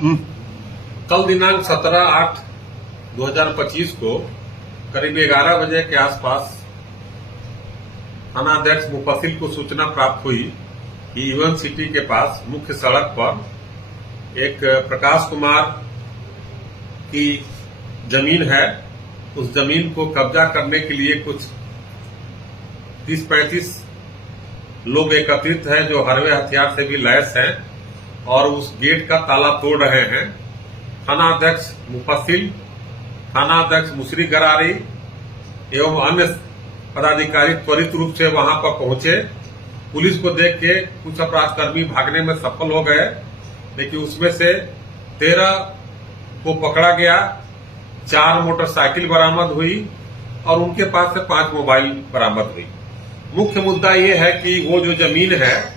कल दिनांक 17/8/2025 को करीब 11 बजे के आसपास थानाध्यक्ष मुफस्सिल को सूचना प्राप्त हुई कि इवन सिटी के पास मुख्य सड़क पर एक प्रकाश कुमार की जमीन है। उस जमीन को कब्जा करने के लिए कुछ 30-35 लोग एकत्रित हैं जो हरवे हथियार से भी लैस हैं और उस गेट का ताला तोड़ रहे हैं। थानाध्यक्ष मुफस्सिल, थानाध्यक्ष मुसरी गरारी एवं अन्य पदाधिकारी त्वरित रूप से वहां पर पहुंचे। पुलिस को देख के कुछ अपराधकर्मी भागने में सफल हो गए, लेकिन उसमें से 13 को पकड़ा गया, 4 मोटरसाइकिल बरामद हुई और उनके पास से 5 मोबाइल बरामद हुई। मुख्य मुद्दा ये है कि वो जो जमीन है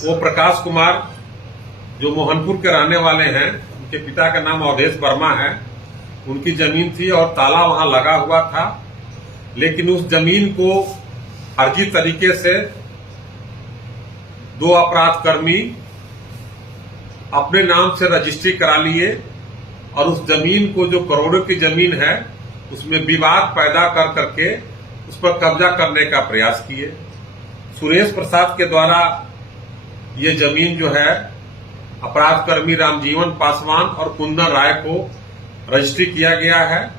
वो प्रकाश कुमार जो मोहनपुर के रहने वाले हैं, उनके पिता का नाम अवधेश वर्मा है, उनकी जमीन थी और ताला वहां लगा हुआ था। लेकिन उस जमीन को फर्जी तरीके से 2 अपराधकर्मी अपने नाम से रजिस्ट्री करा लिए और उस जमीन को जो करोड़ों की जमीन है उसमें विवाद पैदा कर करके उस पर कब्जा करने का प्रयास किए। सुरेश प्रसाद के द्वारा ये जमीन जो है अपराधकर्मी रामजीवन पासवान और कुंदन राय को रजिस्ट्री किया गया है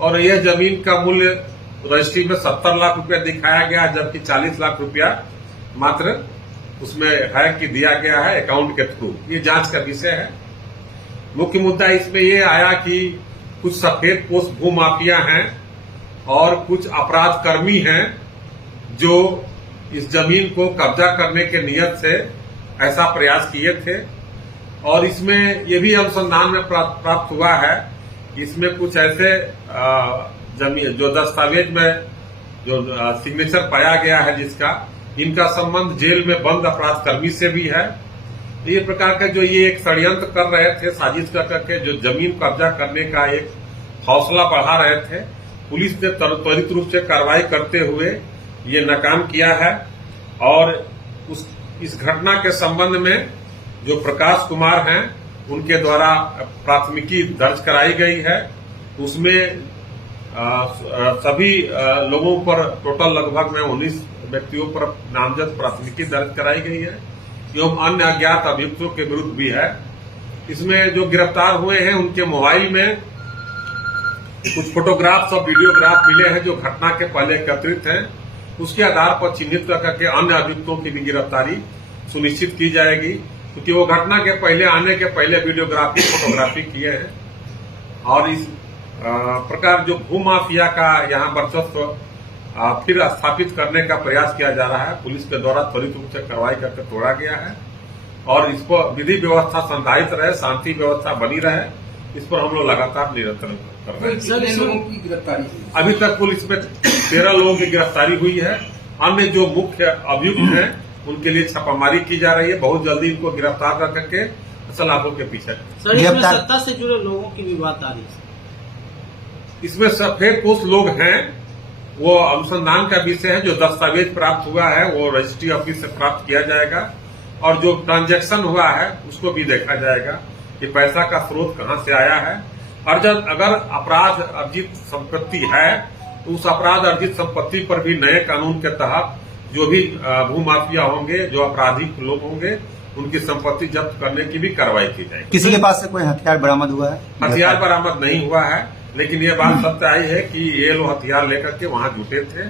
और यह जमीन का मूल्य रजिस्ट्री में 70 लाख रुपया दिखाया गया, जबकि 40 लाख रुपया मात्र उसमें है कि दिया गया है अकाउंट के थ्रू। ये जांच का विषय है। मुख्य मुद्दा इसमें ये आया कि कुछ सफेद पोस्ट भूमाफिया हैं और कुछ अपराधकर्मी हैं जो इस जमीन को कब्जा करने के नियत से ऐसा प्रयास किए थे। और इसमें यह भी अनुसंधान में प्राप्त हुआ है कि इसमें कुछ ऐसे जमीन जो दस्तावेज में जो सिग्नेचर पाया गया है जिसका इनका संबंध जेल में बंद अपराधकर्मी से भी है। तो ये प्रकार का जो ये एक षड्यंत्र कर रहे थे, साजिश कर करके जो जमीन कब्जा करने का एक हौसला बढ़ा रहे थे, पुलिस ने त्वरित रूप से कार्रवाई करते हुए ये नाकाम किया है। और इस घटना के संबंध में जो प्रकाश कुमार हैं उनके द्वारा प्राथमिकी दर्ज कराई गई है। उसमें सभी लोगों पर टोटल लगभग में 19 व्यक्तियों पर नामजद प्राथमिकी दर्ज कराई गई है एवं अन्य अज्ञात अभियुक्तों के विरुद्ध भी है। इसमें जो गिरफ्तार हुए हैं उनके मोबाइल में कुछ फोटोग्राफ्स और वीडियोग्राफ मिले हैं जो घटना के पहले एकत्रित हैं। उसके आधार पर चिन्हित करके अन्य अभियुक्तों की भी गिरफ्तारी सुनिश्चित की जाएगी, क्योंकि वो घटना के पहले आने के पहले वीडियोग्राफी फोटोग्राफी किए हैं। और इस प्रकार जो भूमाफिया का यहाँ वर्चस्व फिर स्थापित करने का प्रयास किया जा रहा है, पुलिस के द्वारा त्वरित रूप से कार्रवाई करके तोड़ा गया है और इस पर विधि व्यवस्था संधारित रहे, शांति व्यवस्था बनी रहे, इस पर हम लोग लगातार निरंतर कर रहे हैं। कितने लोगों की गिरफ्तारी? अभी तक पुलिस में 13 लोगों की गिरफ्तारी हुई है। अन्य जो मुख्य अभियुक्त हैं उनके लिए छापामारी की जा रही है। बहुत जल्दी इनको गिरफ्तार कर करके सलाखों के पीछे। सर, इसमें सत्ता से जुड़े लोगों की भी बात आ रही है। इसमें सफेद पोस्ट लोग हैं, वो अनुसंधान का विषय है। जो दस्तावेज प्राप्त हुआ है वो रजिस्ट्री ऑफिस से प्राप्त किया जाएगा और जो ट्रांजैक्शन हुआ है उसको भी देखा जाएगा कि पैसा का स्रोत कहां से आया है। और जब अगर अपराध अर्जित संपत्ति है तो उस अपराध अर्जित संपत्ति पर भी नए कानून के तहत जो भी भूमाफिया होंगे, जो आपराधिक लोग होंगे, उनकी संपत्ति जब्त करने की भी कार्रवाई की जाएगी। किसी के पास से कोई हथियार बरामद हुआ है? हथियार बरामद नहीं हुआ है, लेकिन ये बात सत्य आई है कि ये लोग हथियार लेकर के वहां जुटे थे।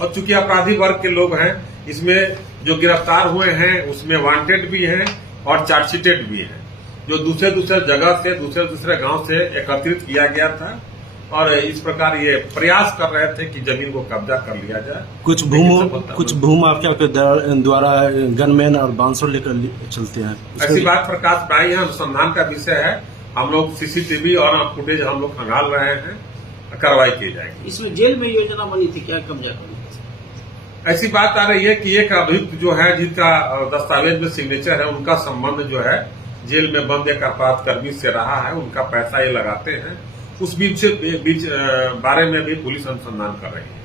और चूंकि अपराधी वर्ग के लोग हैं, इसमें जो गिरफ्तार हुए हैं उसमें वांटेड भी हैं और चार्जशीटेड भी हैं, जो दूसरे जगह से दूसरे गांव से एकत्रित किया गया था और इस प्रकार ये प्रयास कर रहे थे कि जमीन को कब्जा कर लिया जाए। कुछ भूमाफिया के द्वारा गनमैन और बांसुर लेकर चलते हैं, ऐसी बात प्रकाश में आई है। अनुसंधान का विषय है। हम लोग सीसीटीवी और फुटेज हम लोग खंगाल रहे हैं, कार्रवाई की जाएगी। इसमें जेल में योजना बनी थी क्या कब्जा करने? ऐसी बात आ रही है कि एक अभियुक्त जो है जिनका दस्तावेज में सिग्नेचर है, उनका संबंध जो है जेल में बंद एक अपराधकर्मी से रहा है, उनका पैसा ये लगाते हैं। उस बीच बारे में भी पुलिस अनुसंधान कर रही है।